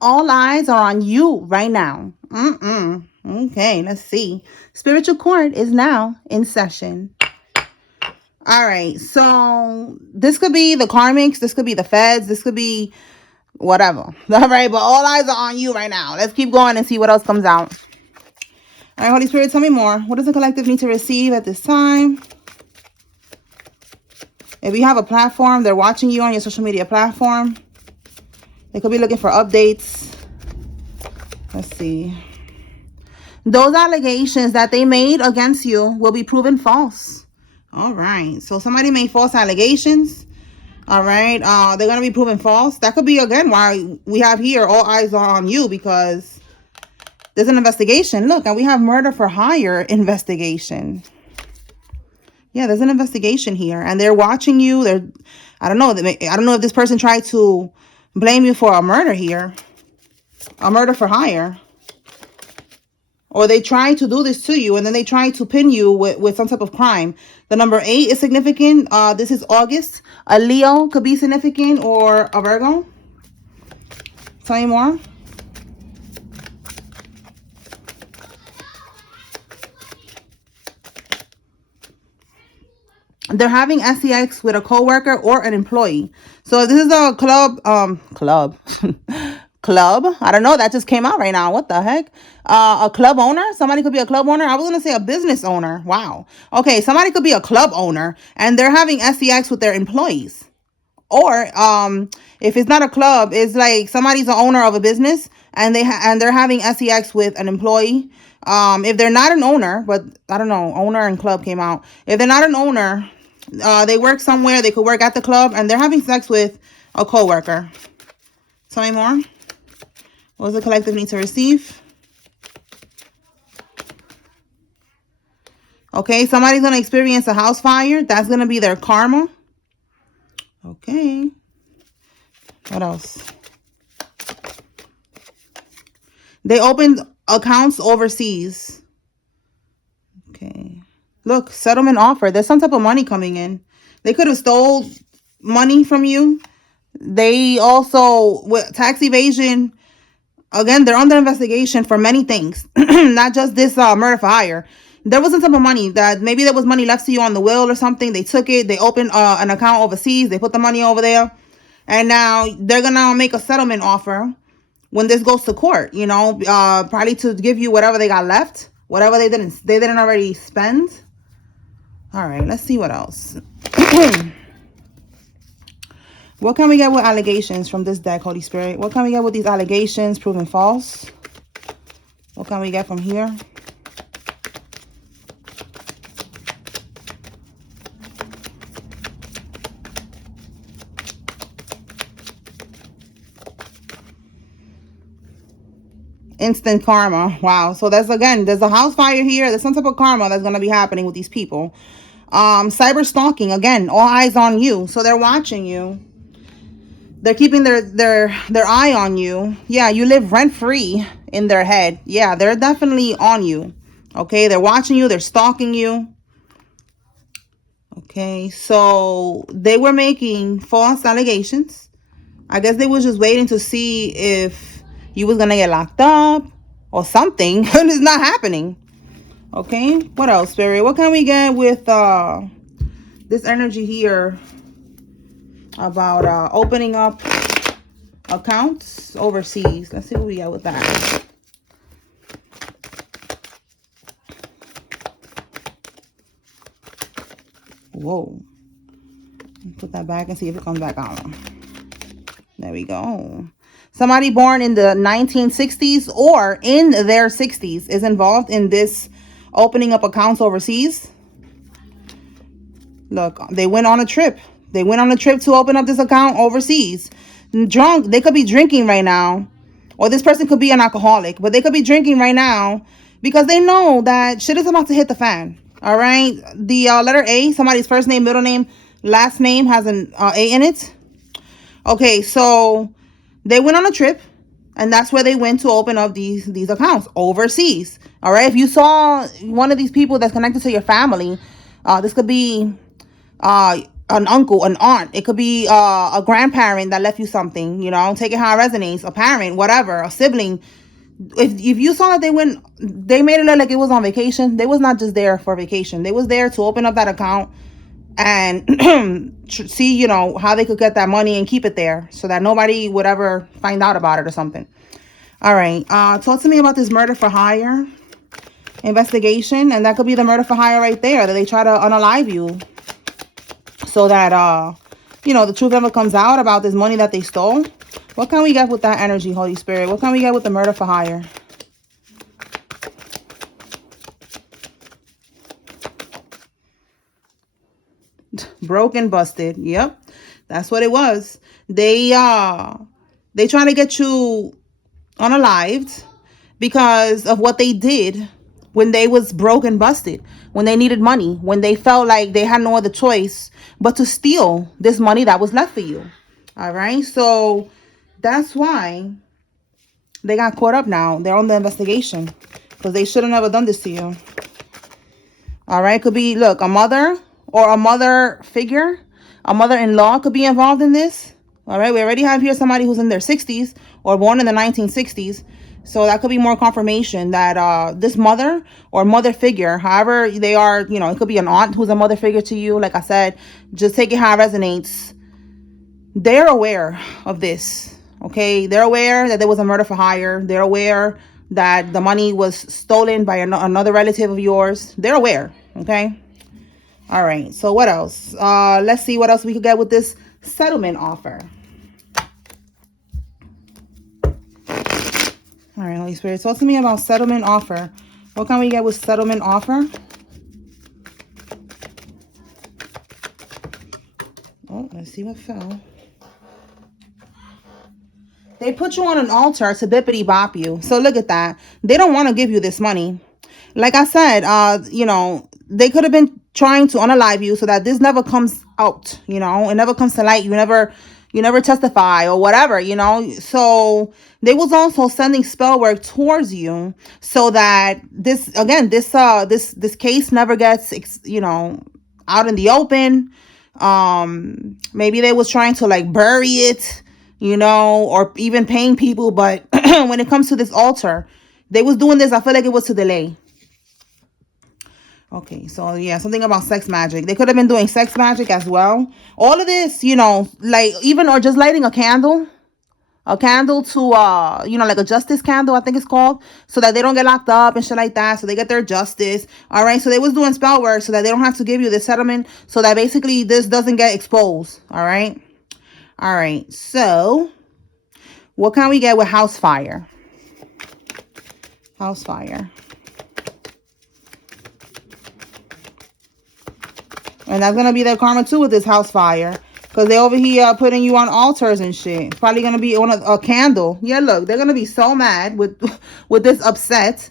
All eyes are on you right now. Okay, let's see. Spiritual court is now in session. All right, so this could be the karmics, this could be the feds, this could be whatever. All right, but all eyes are on you right now. Let's keep going and see what else comes out. All right, Holy Spirit, tell me more. What does the collective need to receive at this time? If you have a platform, they're watching you on your social media platform. They could be looking for updates. Let's see. Those allegations that they made against you will be proven false. All right. So somebody made false allegations. All right. They're going to be proven false. That could be, again, why we have here all eyes are on you, because there's an investigation. Look, and we have murder for hire investigation. Yeah, there's an investigation here, and they're watching you. I don't know if this person tried to blame you for a murder here, a murder for hire, or they tried to do this to you, and then they tried to pin you with some type of crime. The number 8 is significant. This is August. A Leo could be significant, or a Virgo. Tell me more. They're having sex with a coworker or an employee. So this is a club, club. I don't know. That just came out right now. What the heck? A club owner. Somebody could be a club owner. I was going to say a business owner. Wow. Okay. Somebody could be a club owner and they're having sex with their employees. Or, if it's not a club, it's like somebody's the owner of a business and they're having sex with an employee. If they're not an owner, but I don't know, owner and club came out. If they're not an owner, they work somewhere. They could work at the club and they're having sex with a coworker. Tell me more. What does the collective need to receive? Okay, somebody's going to experience a house fire. That's going to be their karma. Okay. What else? They opened accounts overseas. Okay. Look, settlement offer. There's some type of money coming in. They could have stole money from you. They also, with tax evasion, again, they're under investigation for many things. Not just this murder for hire. There was some type of money that maybe there was money left to you on the will or something. They took it. They opened an account overseas. They put the money over there. And now they're going to make a settlement offer when this goes to court, you know, probably to give you whatever they got left, whatever they didn't already spend. All right, let's see what else. What can we get with allegations from this deck, Holy Spirit? What can we get with these allegations proven false? What can we get from here? Instant karma. Wow. So that's, again, there's a house fire here. There's some type of karma that's going to be happening with these people. Cyber stalking. Again, all eyes on you. So they're watching you. They're keeping their eye on you. Yeah, you live rent free in their head. Yeah, they're definitely on you. Okay, they're watching you. They're stalking you. Okay, so they were making false allegations. I guess they were just waiting to see if you was gonna get locked up or something. It's not happening. Okay, what else, Spirit? What can we get with this energy here about opening up accounts overseas? Let's see what we got with that. Whoa. Put that back and see if it comes back on. There we go. Somebody born in the 1960s or in their 60s is involved in this opening up accounts overseas. Look, they went on a trip. They went on a trip to open up this account overseas. Drunk. They could be drinking right now. Or this person could be an alcoholic. But they could be drinking right now because they know that shit is about to hit the fan. All right. The letter A, somebody's first name, middle name, last name has an A in it. Okay, so they went on a trip. And that's where they went to open up these accounts overseas. All right. If you saw one of these people that's connected to your family, this could be an uncle, an aunt. It could be a grandparent that left you something, you know, take it how it resonates, a parent, whatever, a sibling. If you saw that they made it look like it was on vacation. They was not just there for vacation. They was there to open up that account and see, you know, how they could get that money and keep it there so that nobody would ever find out about it or something. All right. Talk to me about this murder for hire investigation. And that could be the murder for hire right there, that they try to unalive you so that, you know, the truth never comes out about this money that they stole. What can we get with that energy, Holy Spirit? What can we get with the murder for hire? Broken, busted. Yep. That's what it was. They trying to get you unalived because of what they did when they was broke and busted, when they needed money, when they felt like they had no other choice but to steal this money that was left for you. All right. So that's why they got caught up now. They're on the investigation because they should have never done this to you. All right. Could be, look, a mother or a mother figure, a mother-in-law could be involved in this. All right. We already have here somebody who's in their 60s or born in the 1960s. So that could be more confirmation that this mother or mother figure, however they are, you know, it could be an aunt who's a mother figure to you. Like I said, just take it how it resonates. They're aware of this. Okay. They're aware that there was a murder for hire. They're aware that the money was stolen by another relative of yours. They're aware. Okay. All right. So what else? Let's see what else we could get with this settlement offer. All right, Holy Spirit, talk to me about settlement offer. What can we get with settlement offer? Oh, let's see what fell. They put you on an altar to bippity bop you. So look at that. They don't want to give you this money. Like I said, you know, they could have been trying to unalive you so that this never comes out, you know, it never comes to light. You never testify or whatever, you know. So they was also sending spell work towards you so that this case never gets, you know, out in the open. Maybe they was trying to like bury it, you know, or even paying people. But when it comes to this altar, they was doing this. I feel like it was to delay. Okay, so yeah, something about sex magic. They could have been doing sex magic as well. All of this, you know, like even or just lighting a candle to you know, like a justice candle, I think it's called, so that they don't get locked up and shit like that, so they get their justice. All right, so they was doing spell work so that they don't have to give you the settlement, so that basically this doesn't get exposed. All right. So what can we get with house fire? House fire. And that's going to be their karma too with this house fire. Because they over here putting you on altars and shit. It's probably going to be on a candle. Yeah, look. They're going to be so mad with this upset.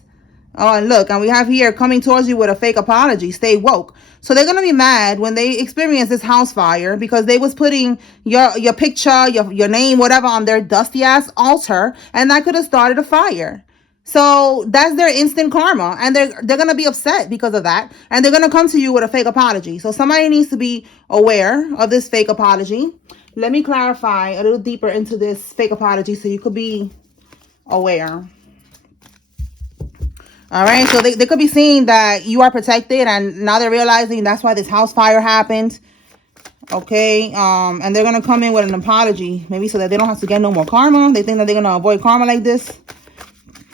Oh, and look. And we have here coming towards you with a fake apology. Stay woke. So they're going to be mad when they experience this house fire. Because they was putting your picture, your name, whatever on their dusty ass altar. And that could have started a fire. So that's their instant karma, and they're going to be upset because of that, and they're going to come to you with a fake apology. So somebody needs to be aware of this fake apology. Let me clarify a little deeper into this fake apology so you could be aware. All right, so they could be seeing that you are protected, and now they're realizing that's why this house fire happened. Okay, and they're going to come in with an apology, maybe so that they don't have to get no more karma. They think that they're going to avoid karma like this.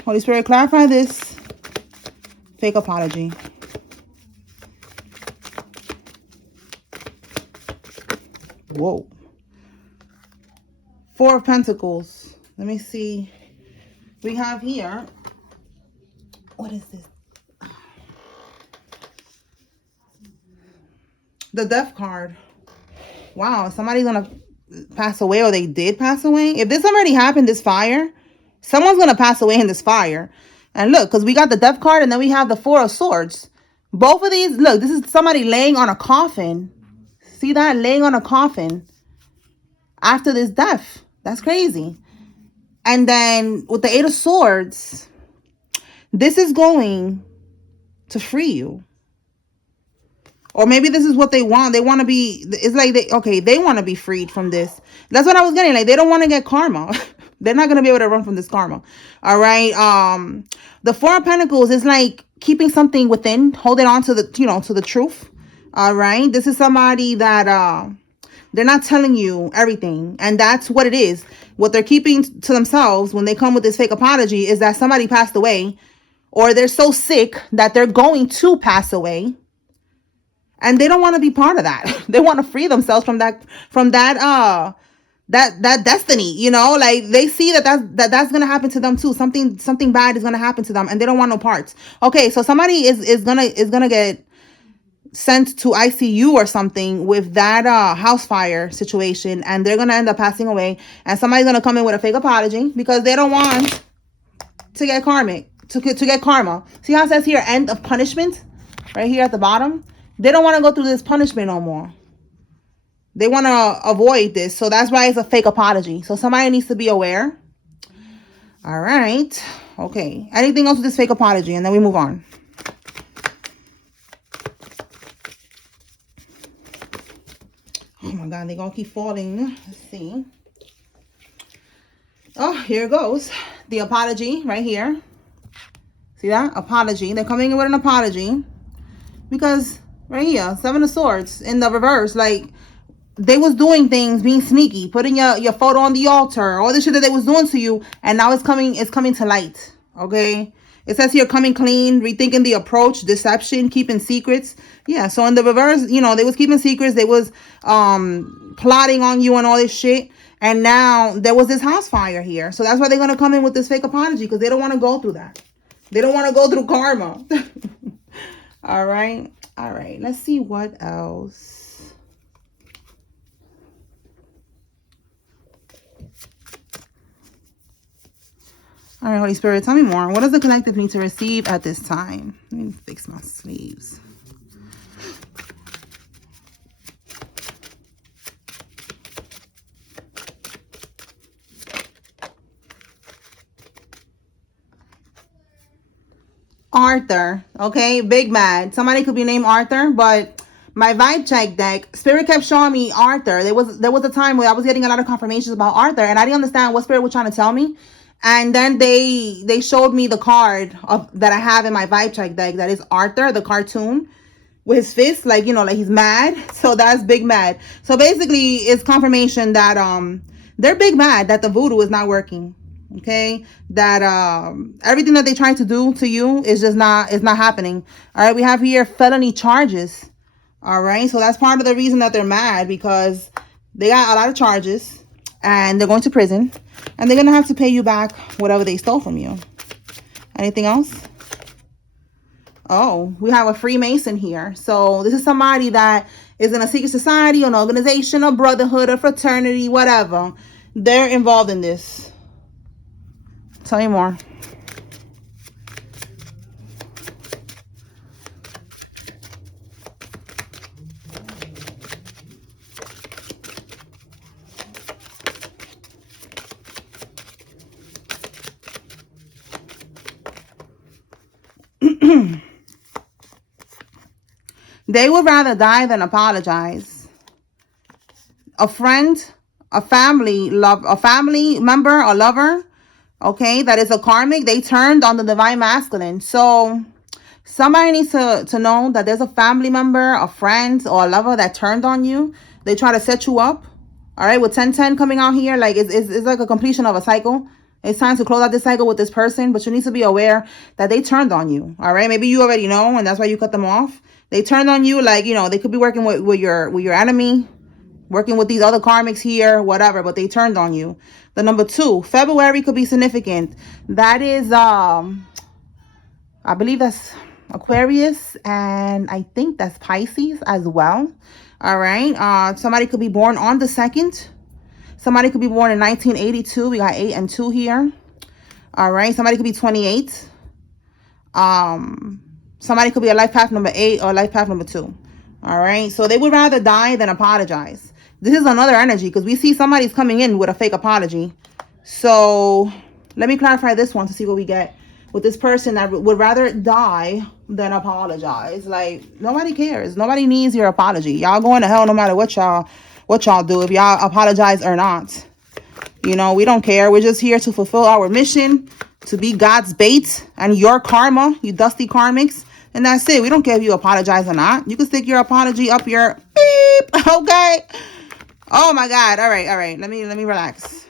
Holy Spirit, clarify this fake apology. Whoa. Four of Pentacles. Let me see. We have here. What is this? The Death card. Wow, somebody's going to pass away, or they did pass away. If this already happened, this fire, someone's going to pass away in this fire. And look, because we got the Death card and then we have the Four of Swords. Both of these, look, this is somebody laying on a coffin. See that? Laying on a coffin after this death. That's crazy. And then with the Eight of Swords, this is going to free you. Or maybe this is what they want. They want to be, it's like, they want to be freed from this. That's what I was getting. Like, they don't want to get karma. They're not going to be able to run from this karma. All right. The Four of Pentacles is like keeping something within, holding on to the, to the truth. All right. This is somebody that, they're not telling you everything. And that's what it is. What they're keeping to themselves when they come with this fake apology is that somebody passed away, or they're so sick that they're going to pass away. And they don't want to be part of that. They want to free themselves from that destiny, like they see that's going to happen to them too. Something bad is going to happen to them, and they don't want no parts. Okay. So somebody is going to get sent to ICU or something with that house fire situation, and they're going to end up passing away, and somebody's going to come in with a fake apology because they don't want to get karmic, to get karma. See how it says here, end of punishment, right here at the bottom? They don't want to go through this punishment no more. They want to avoid this. So that's why it's a fake apology. So somebody needs to be aware. All right. Okay. Anything else with this fake apology? And then we move on. Oh my God. They're going to keep falling. Let's see. Oh, here it goes. The apology right here. See that? Apology. They're coming in with an apology. Because right here, Seven of Swords in the reverse, like they was doing things, being sneaky, putting your photo on the altar, all the shit that they was doing to you, and now it's coming to light. Okay, it says here, coming clean, rethinking the approach, deception, keeping secrets. Yeah, so in the reverse, they was keeping secrets, they was plotting on you and all this shit, and now there was this house fire here. So that's why they're gonna come in with this fake apology, because they don't want to go through that. They don't want to go through karma. All right. Let's see what else. All right, Holy Spirit, tell me more. What does the collective need to receive at this time? Let me fix my sleeves. Arthur, okay, big mad. Somebody could be named Arthur, but my vibe check deck, Spirit kept showing me Arthur. There was a time where I was getting a lot of confirmations about Arthur, and I didn't understand what Spirit was trying to tell me. And then they showed me the card that I have in my vibe check deck that is Arthur, the cartoon, with his fist, like he's mad. So that's big mad. So basically, it's confirmation that they're big mad that the voodoo is not working. Okay, that everything that they try to do to you is not happening. All right, we have here felony charges. All right, so that's part of the reason that they're mad, because they got a lot of charges and they're going to prison, and they're gonna have to pay you back whatever they stole from you. Anything else? Oh, we have a Freemason here. So this is somebody that is in a secret society, an organization, a brotherhood, a fraternity, whatever. They're involved in this. Tell me more. They would rather die than apologize. A friend, a family member, a lover, okay, that is a karmic, they turned on the divine masculine. So somebody needs to know that there's a family member, a friend, or a lover that turned on you. They try to set you up. All right, with 1010 coming out here, like it's like a completion of a cycle. It's time to close out this cycle with this person, but you need to be aware that they turned on you. All right, maybe you already know, and that's why you cut them off. They turned on you, like they could be working with your enemy, working with these other karmics here, whatever, but they turned on you. The number 2, February could be significant. That is, I believe that's Aquarius, and I think that's Pisces as well. All right. Somebody could be born on the 2nd. Somebody could be born in 1982. We got 8 and 2 here. All right. Somebody could be 28. Somebody could be a life path number 8 or life path number 2. All right. So they would rather die than apologize. This is another energy, because we see somebody's coming in with a fake apology. So let me clarify this one to see what we get with this person that would rather die then apologize. Like, nobody cares. Nobody needs your apology. Y'all going to hell no matter what y'all do, if y'all apologize or not. You know, we don't care. We're just here to fulfill our mission, to be God's bait and your karma, you dusty karmics. And that's it. We don't care if you apologize or not. You can stick your apology up your beep. Okay. Oh my God. All right. All right. Let me relax.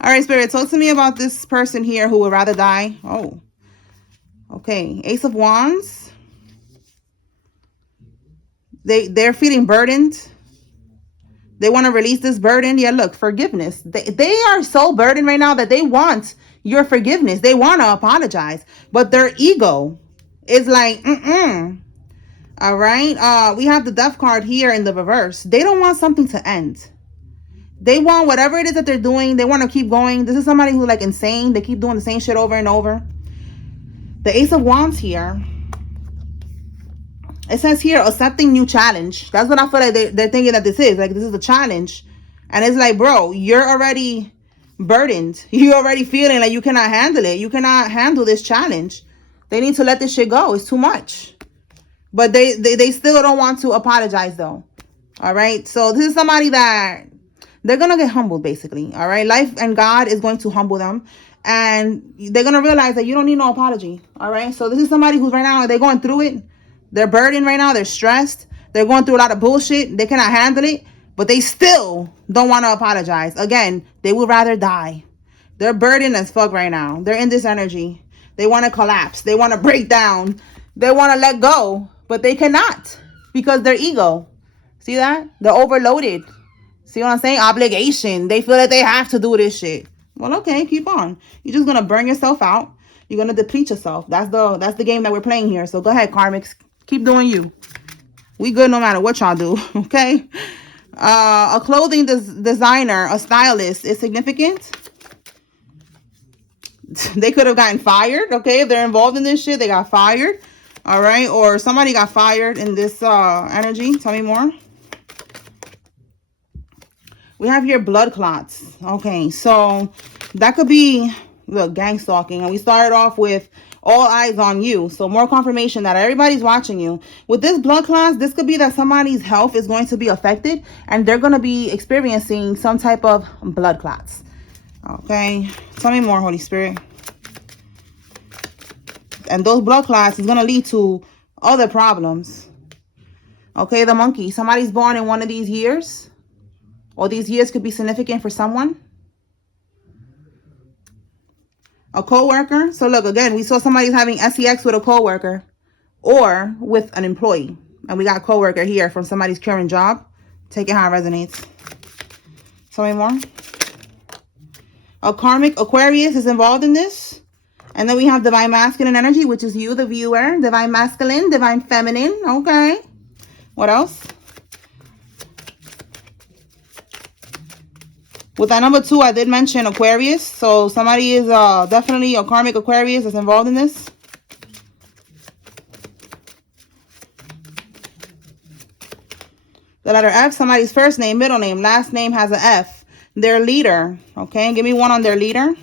All right, Spirit, talk to me about this person here who would rather die. Oh, okay. Ace of Wands. They're feeling burdened. They want to release this burden. Yeah, look, forgiveness. They are so burdened right now that they want your forgiveness. They want to apologize, but their ego is like, All right. We have the death card here in the reverse. They don't want something to end. They want whatever it is that they're doing. They want to keep going. This is somebody who like insane. They keep doing the same shit over and over. The Ace of Wands here. It says here, accepting new challenge. That's what I feel like they're thinking that this is. Like, this is a challenge. And it's like, bro, you're already burdened. You're already feeling like you cannot handle it. You cannot handle this challenge. They need to let this shit go. It's too much. But they still don't want to apologize, though. All right? So this is somebody that they're going to get humbled, basically. All right? Life and God is going to humble them. And they're going to realize that you don't need no apology. All right? So this is somebody who's right now, they're going through it. They're burdened right now. They're stressed. They're going through a lot of bullshit. They cannot handle it. But they still don't want to apologize. Again, they would rather die. They're burdened as fuck right now. They're in this energy. They want to collapse. They want to break down. They want to let go. But they cannot. Because their ego. See that? They're overloaded. See what I'm saying? Obligation. They feel that they have to do this shit. Well, okay. Keep on. You're just going to burn yourself out. You're going to deplete yourself. That's the game that we're playing here. So go ahead, karmics. Keep doing you. We good no matter what y'all do. Okay. A clothing designer, a stylist is significant. They could have gotten fired. Okay. If they're involved in this shit, they got fired. All right. Or somebody got fired in this energy. Tell me more. We have here blood clots. Okay. So that could be, look, gang stalking. And we started off with all eyes on you. So more confirmation that everybody's watching you. With this blood clots, this could be that somebody's health is going to be affected and they're going to be experiencing some type of blood clots. Okay. Tell me more, Holy Spirit. And those blood clots is going to lead to other problems. Okay, the monkey. Somebody's born in one of these years. Or these years could be significant for someone. A co-worker. So look, again, we saw somebody's having sex with a co-worker or with an employee. And we got co-worker here from somebody's current job. Take it how it resonates. Tell me more. A karmic Aquarius is involved in this. And then we have divine masculine energy, which is you, the viewer. Divine masculine, divine feminine. Okay. What else? With that number 2, I did mention Aquarius. So somebody is definitely a karmic Aquarius that's involved in this. The letter F, somebody's first name, middle name, last name has an F. Their leader. Okay, give me one on their leader.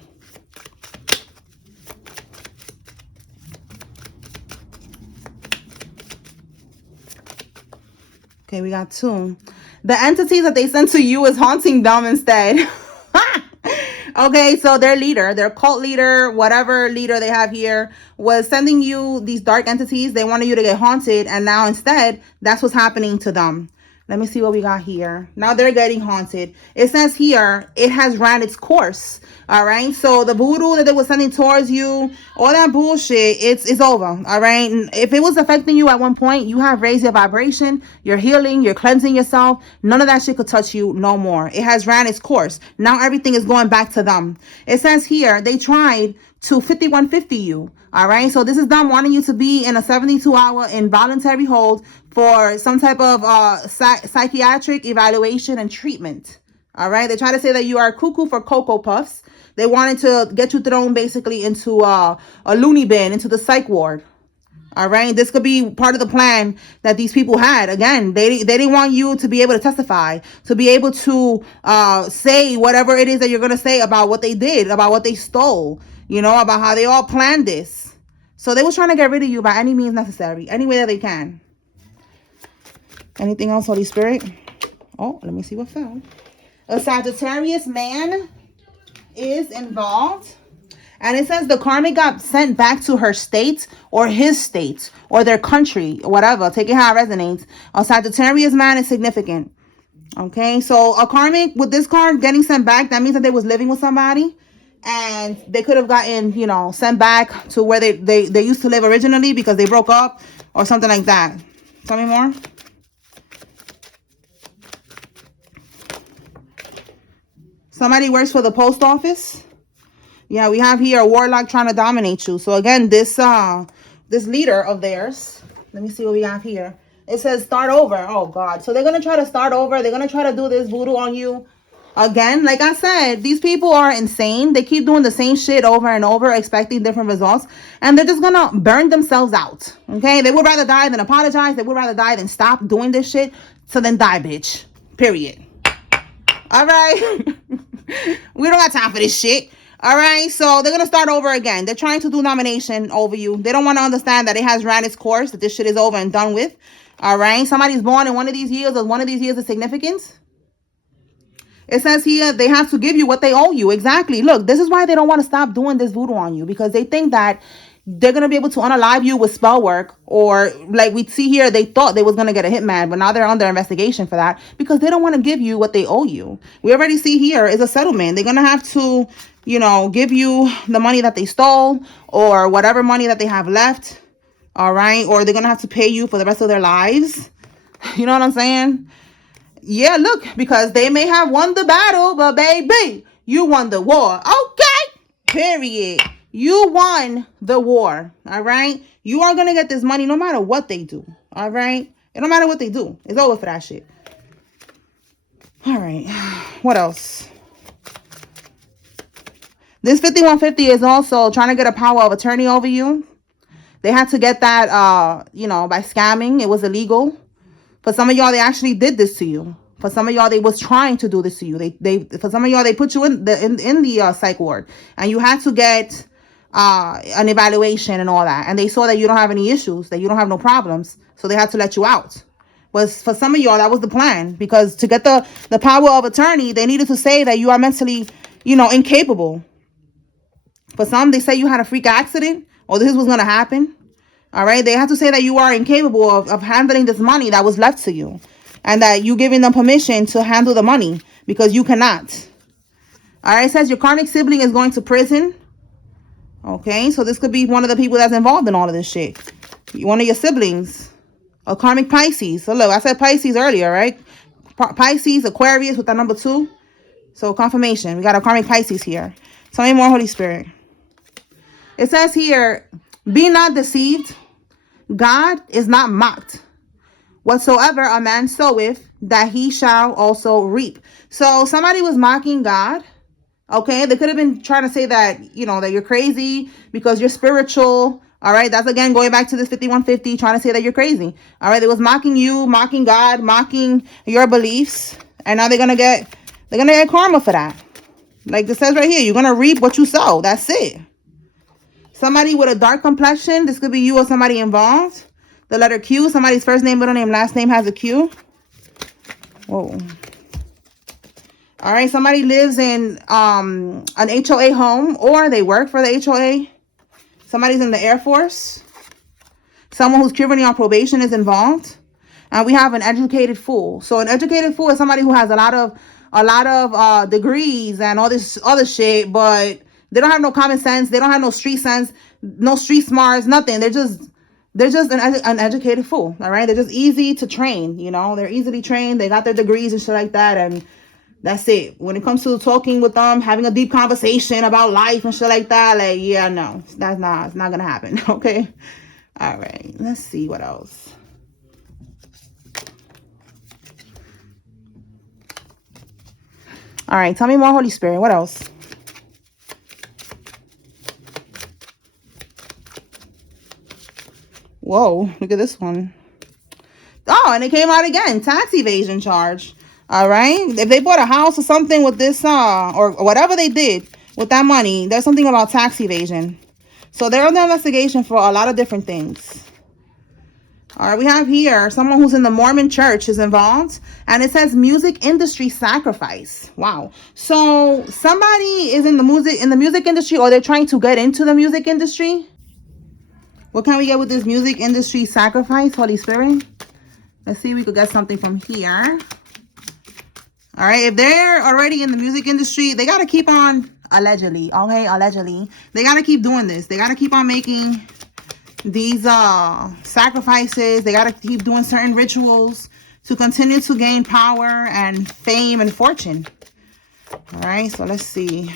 Okay, we got 2. The entity that they sent to you is haunting them instead. Okay, so their leader, their cult leader, whatever leader they have here, was sending you these dark entities. They wanted you to get haunted, and now instead, that's what's happening to them. Let me see what we got here. Now they're getting haunted. It says here, it has ran its course. All right. So the voodoo that they were sending towards you, all that bullshit, it's over. All right. And if it was affecting you at one point, you have raised your vibration. You're healing. You're cleansing yourself. None of that shit could touch you no more. It has ran its course. Now everything is going back to them. It says here, they tried to 5150 you. All right. So this is them wanting you to be in a 72-hour involuntary hold for some type of psychiatric evaluation and treatment. All right. They try to say that you are cuckoo for Cocoa Puffs. They wanted to get you thrown basically into a loony bin, into the psych ward. All right. This could be part of the plan that these people had. Again, they didn't want you to be able to testify, to be able to say whatever it is that you're going to say about what they did, about what they stole, you know, about how they all planned this. So they was trying to get rid of you by any means necessary, any way that they can. Anything else, Holy Spirit? Oh, let me see what fell. A Sagittarius man is involved. And it says the karmic got sent back to her state or his state or their country, whatever. Take it how it resonates. A Sagittarius man is significant. Okay, so a karmic with this card getting sent back, that means that they was living with somebody. And they could have gotten, you know, sent back to where they used to live originally because they broke up or something like that. Tell me more. Somebody works for the post office. Yeah, we have here a warlock trying to dominate you. So again, this leader of theirs, let me see what we have here. It says start over. Oh God. So they're going to try to start over. They're going to try to do this voodoo on you. Again, like I said, these people are insane. They keep doing the same shit over and over, expecting different results. And they're just going to burn themselves out. Okay? They would rather die than apologize. They would rather die than stop doing this shit. So then die, bitch. Period. All right? We don't got time for this shit. All right, so they're going to start over again. They're trying to do domination over you. They don't want to understand that it has ran its course, that this shit is over and done with. All right, somebody's born in one of these years or one of these years of significance. It says here they have to give you what they owe you. Exactly. Look, this is why they don't want to stop doing this voodoo on you, because they think that they're going to be able to unalive you with spell work, or like we see here, they thought they was going to get a hitman, but now they're under investigation for that because they don't want to give you what they owe you. We already see here is a settlement. They're going to have to, you know, give you the money that they stole or whatever money that they have left. All right. Or they're going to have to pay you for the rest of their lives. You know what I'm saying? Yeah, look, because they may have won the battle, but baby, you won the war. Okay. Period. You won the war. All right. You are going to get this money no matter what they do. All right. It don't matter what they do. It's over for that shit. All right. What else? This 5150 is also trying to get a power of attorney over you. They had to get that, you know, by scamming. It was illegal. For some of y'all, they actually did this to you. For some of y'all, they was trying to do this to you. For some of y'all, they put you in the psych ward, and you had to get an evaluation and all that. And they saw that you don't have any issues, that you don't have no problems, so they had to let you out. But for some of y'all, that was the plan, because to get the power of attorney, they needed to say that you are mentally, you know, incapable. For some, they say you had a freak accident or this was going to happen. All right. They have to say that you are incapable of handling this money that was left to you, and that you giving them permission to handle the money because you cannot. All right. It says your karmic sibling is going to prison. Okay. So this could be one of the people that's involved in all of this shit. One of your siblings, a karmic Pisces. So look, I said Pisces earlier, right? Pisces, Aquarius with that number 2. So confirmation. We got a karmic Pisces here. Tell me more, Holy Spirit. It says here, be not deceived. God is not mocked. Whatsoever a man soweth, that he shall also reap. So somebody was mocking God. Okay. They could have been trying to say that, you know, that you're crazy because you're spiritual. All right. That's again, going back to this 5150, trying to say that you're crazy. All right. They was mocking you, mocking God, mocking your beliefs. And now they're going to get karma for that. Like this says right here, you're going to reap what you sow. That's it. Somebody with a dark complexion. This could be you or somebody involved. The letter Q. Somebody's first name, middle name, last name has a Q. Whoa. All right. Somebody lives in an HOA home, or they work for the HOA. Somebody's in the Air Force. Someone who's currently on probation is involved. And we have an educated fool. So an educated fool is somebody who has a lot of degrees and all this other shit, but they don't have no common sense. They don't have no street sense, no street smarts, nothing. They're just an educated fool. All right. They're just easy to train. You know, they're easily trained. They got their degrees and shit like that. And that's it. When it comes to talking with them, having a deep conversation about life and shit like that, like, yeah, no, it's not going to happen. Okay. All right. Let's see what else. All right. Tell me more, Holy Spirit. What else? Whoa, look at this one. Oh, and it came out again. Tax evasion charge. All right. If they bought a house or something with this, or whatever they did with that money, there's something about tax evasion. So they're under investigation for a lot of different things. All right, we have here someone who's in the Mormon church is involved, and it says music industry sacrifice. Wow. So somebody is in the music industry, or they're trying to get into the music industry. What can we get with this music industry sacrifice, Holy Spirit? Let's see if we could get something from here. All right, if they're already in the music industry, they got to keep on, allegedly, okay, allegedly, they got to keep doing this. They got to keep on making these sacrifices. They got to keep doing certain rituals to continue to gain power and fame and fortune. All right, so let's see.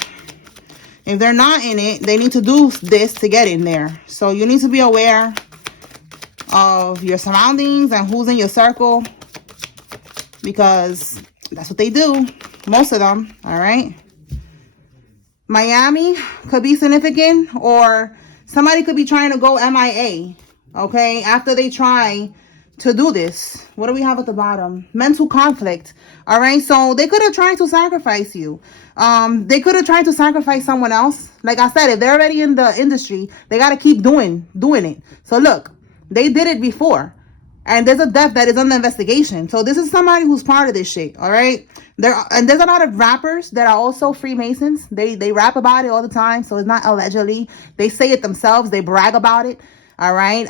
If they're not in it, they need to do this to get in there. So you need to be aware of your surroundings and who's in your circle, because that's what they do, most of them. All right, Miami could be significant, or somebody could be trying to go MIA, okay, after they try to do this. What do we have at the bottom? Mental conflict. All right, so they could have tried to sacrifice you. They could have tried to sacrifice someone else. Like I said, if they're already in the industry, they got to keep doing it. So look, they did it before, and there's a death that is under investigation. So this is somebody who's part of this shit. All right, there's a lot of rappers that are also Freemasons. They rap about it all the time, so it's not allegedly. They say it themselves. They brag about it. All right.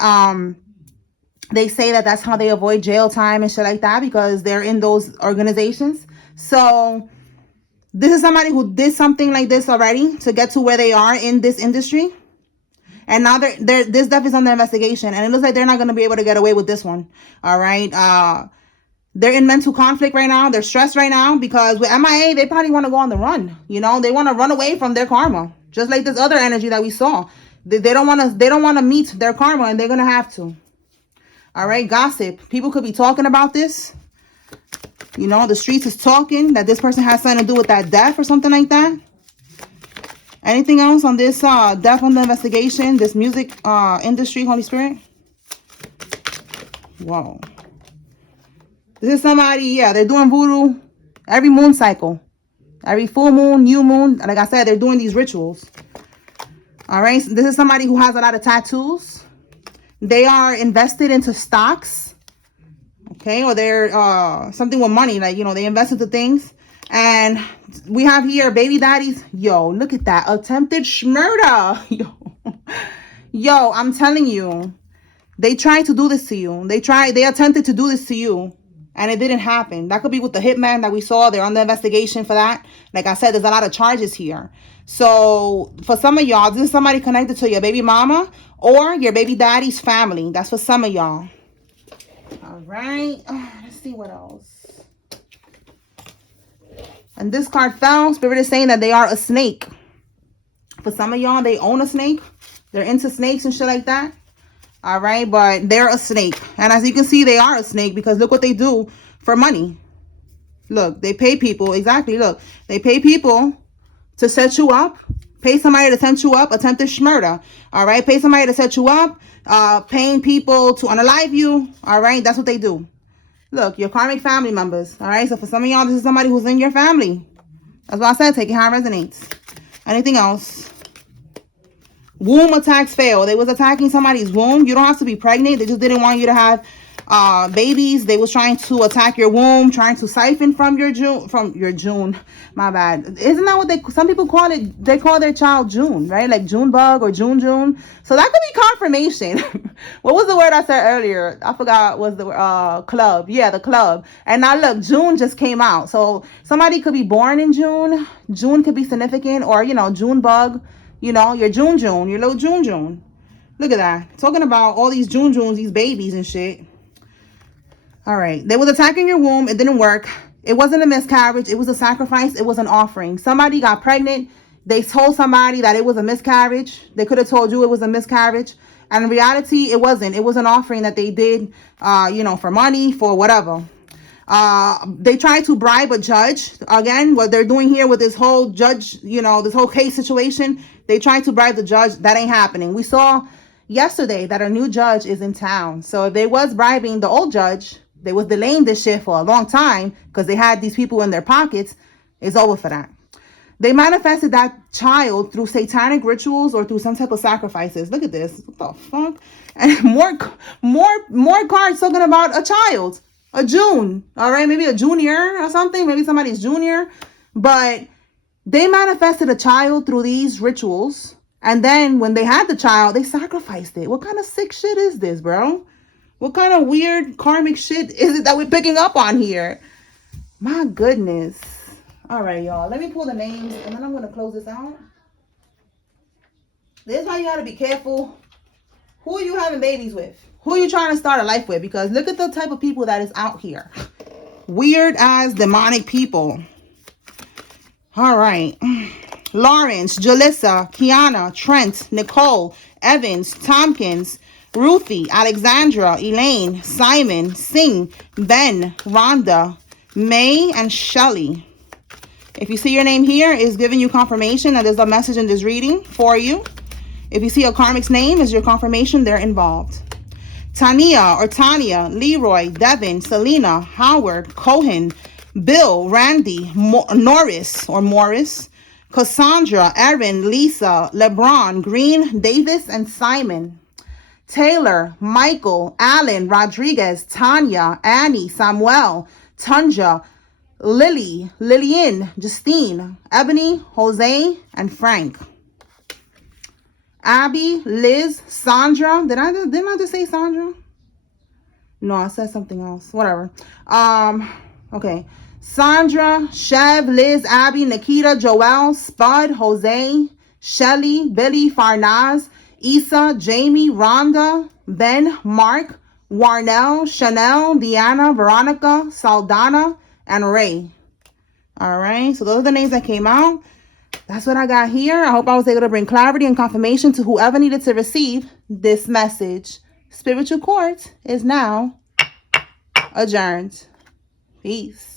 They say that that's how they avoid jail time and shit like that, because they're in those organizations. So this is somebody who did something like this already to get to where they are in this industry. And now this death is under investigation, and it looks like they're not going to be able to get away with this one. All right. They're in mental conflict right now. They're stressed right now because with MIA, they probably want to go on the run. You know, they want to run away from their karma, just like this other energy that we saw. They don't want to meet their karma, and they're going to have to. All right. Gossip. People could be talking about this. You know, the streets is talking that this person has something to do with that death or something like that. Anything else on this death under investigation, this music industry, Holy Spirit? Whoa. This is somebody, yeah, they're doing voodoo every moon cycle. Every full moon, new moon. Like I said, they're doing these rituals. All right. So this is somebody who has a lot of tattoos. They are invested into stocks. Okay. Or they're something with money. Like, you know, they invest into things. And we have here baby daddies. Yo, look at that. Attempted murder. Yo, I'm telling you. They tried to do this to you. They attempted to do this to you. And it didn't happen. That could be with the hitman that we saw. They're on the investigation for that. Like I said, there's a lot of charges here. So for some of y'all, this is somebody connected to your baby mama or your baby daddy's family. That's for some of y'all. All right. Let's see what else. And this card fell. Spirit is saying that they are a snake. For some of y'all, they own a snake. They're into snakes and shit like that. All right, but they're a snake. And as you can see, they are a snake because look what they do for money. Look, they pay people. Exactly, look. They pay people to set you up. Pay somebody to set you up. Attempted murder. All right, pay somebody to set you up. Paying people to unalive you. All right, that's what they do. Look, your karmic family members. All right, so for some of y'all, this is somebody who's in your family. That's why I said take it how it resonates. Anything else? Womb attacks fail. They was attacking somebody's womb. You don't have to be pregnant. They just didn't want you to have babies. They was trying to attack your womb, trying to siphon from your June. My bad. Isn't that what some people call it? They call their child June, right? Like June bug or June. So that could be confirmation. What was the word I said earlier? I forgot. Was the club? Yeah, the club. And now look, June just came out. So somebody could be born in June. June could be significant, or you know, June bug. You know, your June, your little June. Look at that. Talking about all these Junes, these babies and shit. All right. They was attacking your womb. It didn't work. It wasn't a miscarriage. It was a sacrifice. It was an offering. Somebody got pregnant. They told somebody that it was a miscarriage. They could have told you it was a miscarriage. And in reality, it wasn't. It was an offering that they did, you know, for money, for whatever. They tried to bribe a judge. Again, what they're doing here with this whole judge, you know, this whole case situation, they tried to bribe the judge. That ain't happening. We saw yesterday that a new judge is in town. So if they was bribing the old judge, they was delaying this shit for a long time because they had these people in their pockets. It's over for that. They manifested that child through satanic rituals or through some type of sacrifices. Look at this. What the fuck? And more cards talking about a child. A June. All right. Maybe a junior or something. Maybe somebody's junior. But they manifested a child through these rituals. And then when they had the child, they sacrificed it. What kind of sick shit is this, bro? What kind of weird karmic shit is it that we're picking up on here? My goodness. All right, y'all. Let me pull the names and then I'm going to close this out. This is why you got to be careful. Who are you having babies with? Who are you trying to start a life with? Because look at the type of people that is out here. Weird as demonic people. All right. Lawrence, Jalissa, Kiana, Trent, Nicole, Evans, Tompkins, Ruthie, Alexandra, Elaine, Simon, Singh, Ben, Rhonda, May, and Shelly. If you see your name here, it's giving you confirmation that there's a message in this reading for you. If you see a karmic's name, is your confirmation they're involved. Tania or Tanya, Leroy, Devin, Selena, Howard, Cohen, Bill, Randy, Norris or Morris, Cassandra, Erin, Lisa, LeBron, Green, Davis, and Simon. Taylor, Michael, Alan, Rodriguez, Tanya, Annie, Samuel, Tunja, Lily, Lillian, Justine, Ebony, Jose, and Frank. Abby, Liz, Sandra. Didn't I just say Sandra? No, I said something else. Whatever. Okay. Sandra, Chev, Liz, Abby, Nikita, Joelle, Spud, Jose, Shelly, Billy, Farnaz, Issa, Jamie, Rhonda, Ben, Mark, Warnell, Chanel, Deanna, Veronica, Saldana, and Ray. All right. So those are the names that came out. That's what I got here. I hope I was able to bring clarity and confirmation to whoever needed to receive this message. Spiritual Court is now adjourned. Peace.